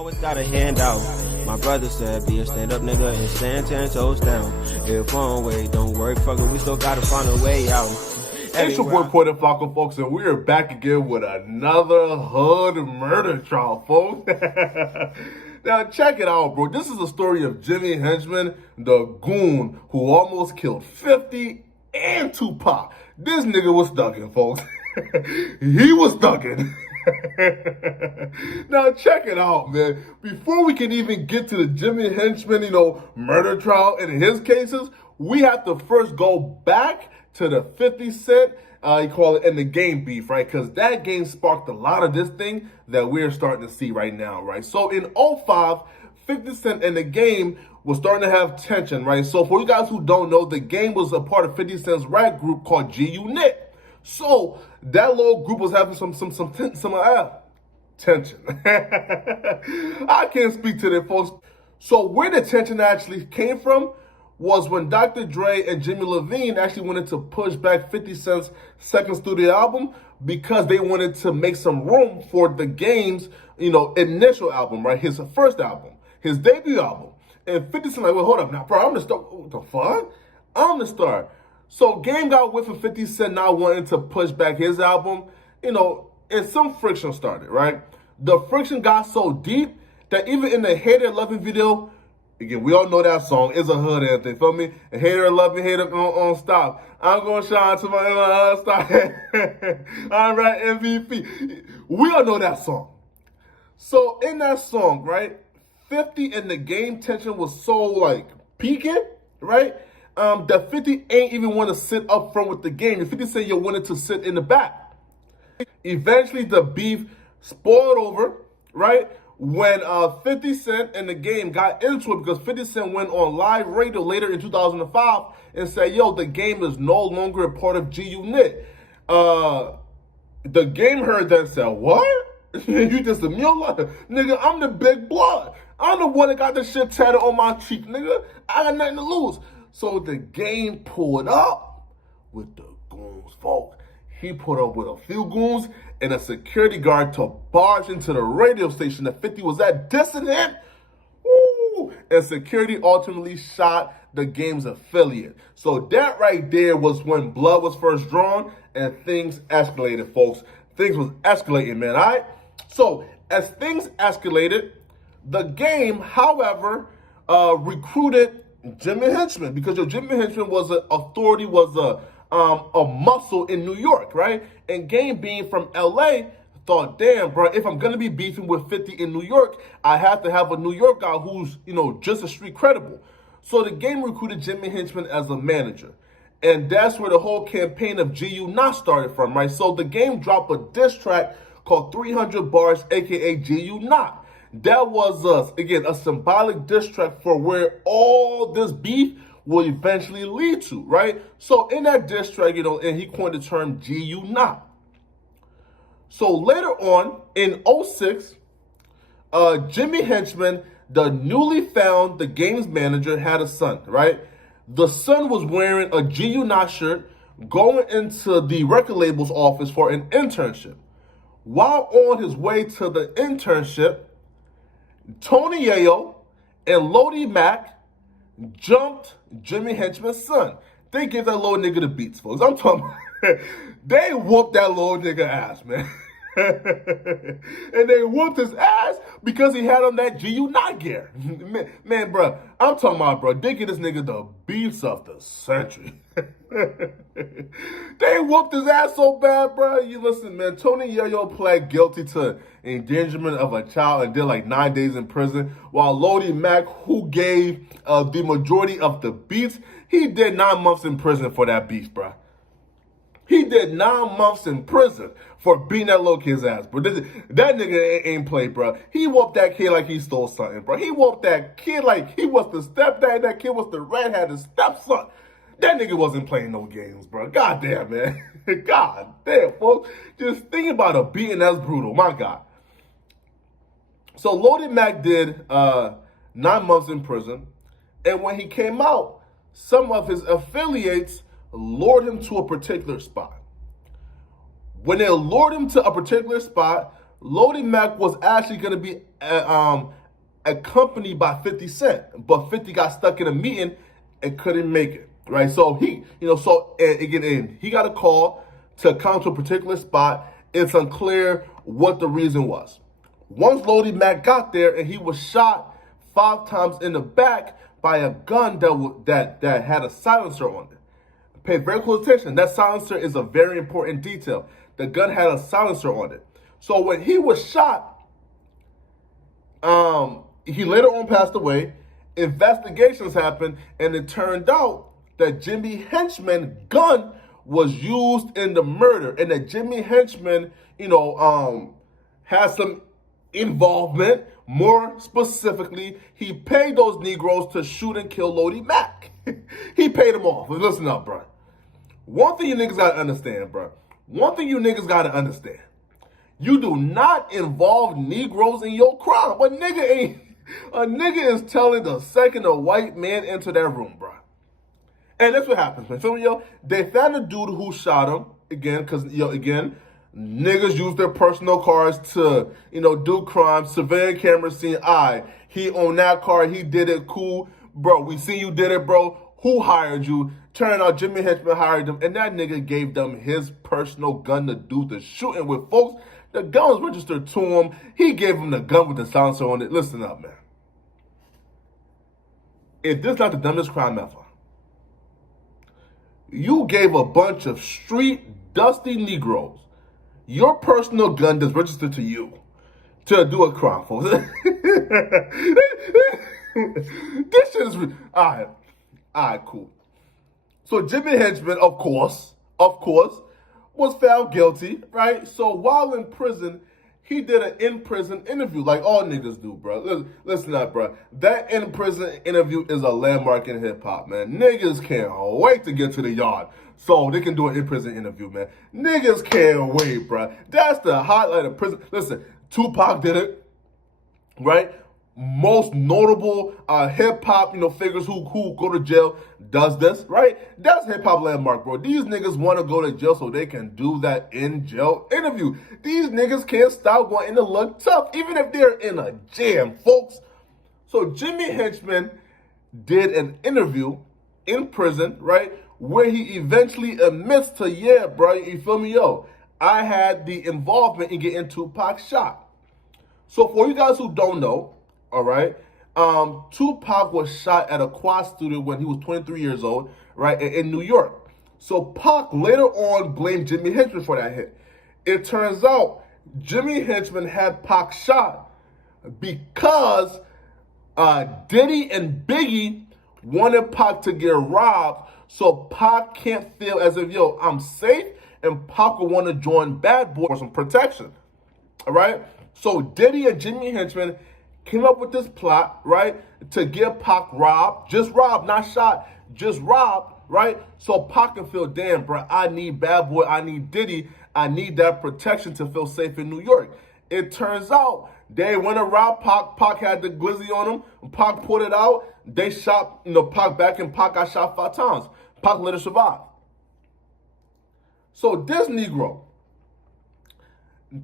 always got a handout. My brother said, be a stand-up nigga and stand 10 toes down. If one way don't work, fuck it, we still gotta find a way out. It's your boy Porter Flacco, folks, and we are back again with another hood murder trial, folks. Now, check it out, bro. This is the story of Jimmie Henchman, the goon who almost killed 50 and Tupac. This nigga was thugging, folks. He was thugging. Now, check it out, man. Before we can even get to the Jimmie Henchman, murder trial in his cases, we have to first go back to the 50 Cent, you call it, in the game beef, right? Because that game sparked a lot of this thing that we're starting to see right now, right? So in 05, 50 Cent and the game was starting to have tension, right? So for you guys who don't know, the game was a part of 50 Cent's rap group called G-Unit. So that little group was having some tension. I can't speak to that, folks. So where the tension actually came from was when Dr. Dre and Jimmy Levine actually wanted to push back 50 Cent's second studio album because they wanted to make some room for the game's, initial album, right? His first album, his debut album. And 50 Cent like, well, hold up now, bro, I'm the star. What the fuck? I'm the star. So Game got with for 50 Cent not wanting to push back his album, and some friction started, right? The friction got so deep that even in the Hater 11 video, again, we all know that song is a hood anthem, feel me? And hater love me, hater on stop. I'm gonna shine to my stop. All right, MVP. We all know that song. So in that song, right, 50 and the game tension was so peaking, right? That 50 ain't even want to sit up front with the game. 50 said you wanted to sit in the back. Eventually the beef spoiled over, right? When 50 Cent and the game got into it because 50 Cent went on live radio later in 2005 and said, yo, the game is no longer a part of G-Unit. The game heard that and said, what? You just a mule? Nigga, I'm the big blood. I'm the one that got the shit tatted on my cheek, nigga. I got nothing to lose. So the game pulled up with the goons, folks. He put up with a few goons and a security guard to barge into the radio station that 50 was at, dissing him. Woo! And security ultimately shot the game's affiliate. So that right there was when blood was first drawn and things escalated, folks. Things was escalating, man, all right? So as things escalated, the game, however, recruited Jimmie Henchman because Jimmie Henchman was an authority, was a muscle in New York, right? And Game being from LA thought, damn, bro, if I'm gonna be beefing with 50 in New York, I have to have a New York guy who's, just a street credible. So the game recruited Jimmie Henchman as a manager. And that's where the whole campaign of GU Not started from, right? So the game dropped a diss track called 300 Bars, aka GU Not. That was, again, a symbolic diss track for where all this beef will eventually lead to, right? So in that diss track, and he coined the term GU Not. So later on, in 06, Jimmie Henchman, the newly found, the game's manager, had a son, right? The son was wearing a GU Not shirt going into the record label's office for an internship. While on his way to the internship, Tony Yayo and Lodi Mac jumped Jimmie Henchman's son. They gave that little nigga the beats, folks. I'm talking about, they whooped that little nigga ass, man. And they whooped his ass because he had on that GU Not gear. Man, bro, I'm talking about, bro, they give this nigga the beats of the century. They whooped his ass so bad, bro. You listen, man, Tony Yayo pled guilty to endangerment of a child and did 9 days in prison, while Lodi Mac, who gave the majority of the beats, he did 9 months in prison for that beef, bro. He did 9 months in prison for beating that little kid's ass, bro. That nigga ain't play, bro. He whooped that kid like he stole something, bro. He whooped that kid like he was the stepdad. That kid was the redheaded stepson. That nigga wasn't playing no games, bro. God damn, man. God damn, folks. Just think about a beating that's brutal. My God. So Lodi Mac did 9 months in prison. And when he came out, some of his affiliates lured him to a particular spot. When they lured him to a particular spot, Lodi Mac was actually going to be accompanied by 50 Cent, but 50 got stuck in a meeting and couldn't make it, right? So he got a call to come to a particular spot. It's unclear what the reason was. Once Lodi Mac got there, and he was shot 5 times in the back by a gun that had a silencer on it. Pay very close attention. That silencer is a very important detail. The gun had a silencer on it. So when he was shot, he later on passed away. Investigations happened, and it turned out that Jimmie Henchman gun was used in the murder, and that Jimmie Henchman, has some involvement. More specifically, he paid those Negroes to shoot and kill Lodi Mac. He paid them off. Listen up, bro. One thing you niggas gotta understand, bro. You do not involve Negroes in your crime. A nigga is telling the second a white man enter that room, bro. And that's what happens, man. Feel me, yo? They found the dude who shot him, again, because, niggas use their personal cars to, do crimes. Surveillance camera seen, he on that car, he did it, cool. Bro, we see you did it, bro. Who hired you? Turned out Jimmie Henchman hired them, and that nigga gave them his personal gun to do the shooting with, folks. The gun was registered to him. He gave him the gun with the silencer on it. Listen up, man. If this is not the dumbest crime ever, you gave a bunch of street, dusty Negroes your personal gun that's registered to you to do a crime, folks. This shit is... All right, cool. So Jimmie Henchman, of course, was found guilty, right? So while in prison, he did an in-prison interview like all niggas do, bro. Listen up, bro. That in-prison interview is a landmark in hip-hop, man. Niggas can't wait to get to the yard so they can do an in-prison interview, man. Niggas can't wait, bro. That's the highlight of prison. Listen, Tupac did it, right? Most notable hip-hop, figures who go to jail does this, right? That's hip-hop landmark, bro. These niggas want to go to jail so they can do that in-jail interview. These niggas can't stop wanting to look tough, even if they're in a jam, folks. So Jimmie Henchman did an interview in prison, right, where he eventually admits to, yeah, bro, you feel me, yo, I had the involvement in getting Tupac shot. So for you guys who don't know, all right, Tupac was shot at a quad studio when he was 23 years old, right, in New York. So Pac later on blamed Jimmie Henchman for that hit. It turns out Jimmie Henchman had Pac shot because Diddy and Biggie wanted Pac to get robbed, so Pac can't feel as if, yo, I'm safe, and Pac will want to join Bad Boy for some protection, all right? So Diddy and Jimmie Henchman came up with this plot, right, to get Pac robbed. Just robbed, not shot. Just robbed, right? So Pac can feel, damn, bro, I need Bad Boy, I need Diddy, I need that protection to feel safe in New York. It turns out they went to rob Pac. Pac had the glizzy on him. When Pac pulled it out, they shot Pac back, and Pac got shot 5 times. Pac let it survive. So this Negro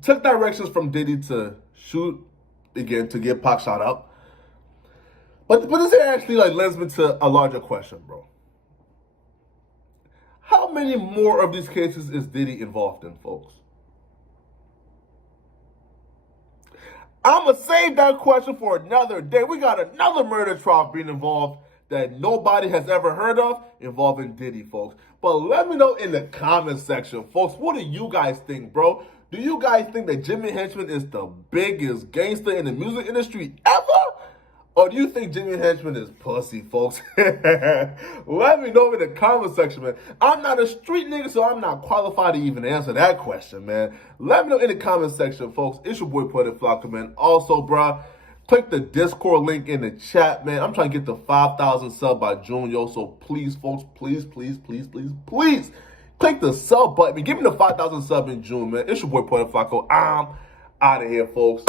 took directions from Diddy to shoot again to get Pac shot up. But this actually lends me to a larger question, bro. How many more of these cases is Diddy involved in, folks? I'ma save that question for another day. We got another murder trial being involved that nobody has ever heard of involving Diddy, folks. But let me know in the comment section, folks, what do you guys think, bro? Do you guys think that Jimmie Henchman is the biggest gangster in the music industry ever? Or do you think Jimmie Henchman is pussy, folks? Let me know in the comment section, man. I'm not a street nigga, so I'm not qualified to even answer that question, man. Let me know in the comment section, folks. It's your boy, Poetic Flocka, man. Also, bro, click the Discord link in the chat, man. I'm trying to get to 5,000 subs by June, yo. So please, folks, please, click the sub button. Give me the 5,000 subs in June, man. It's your boy, Poetic Flocka. I'm out of here, folks.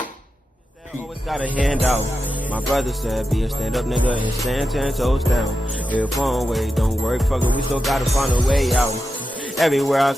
Always got a handout. My brother said, be a stand-up nigga and stand 10 toes down. If one way don't work, fuck it, we still gotta find a way out. Everywhere I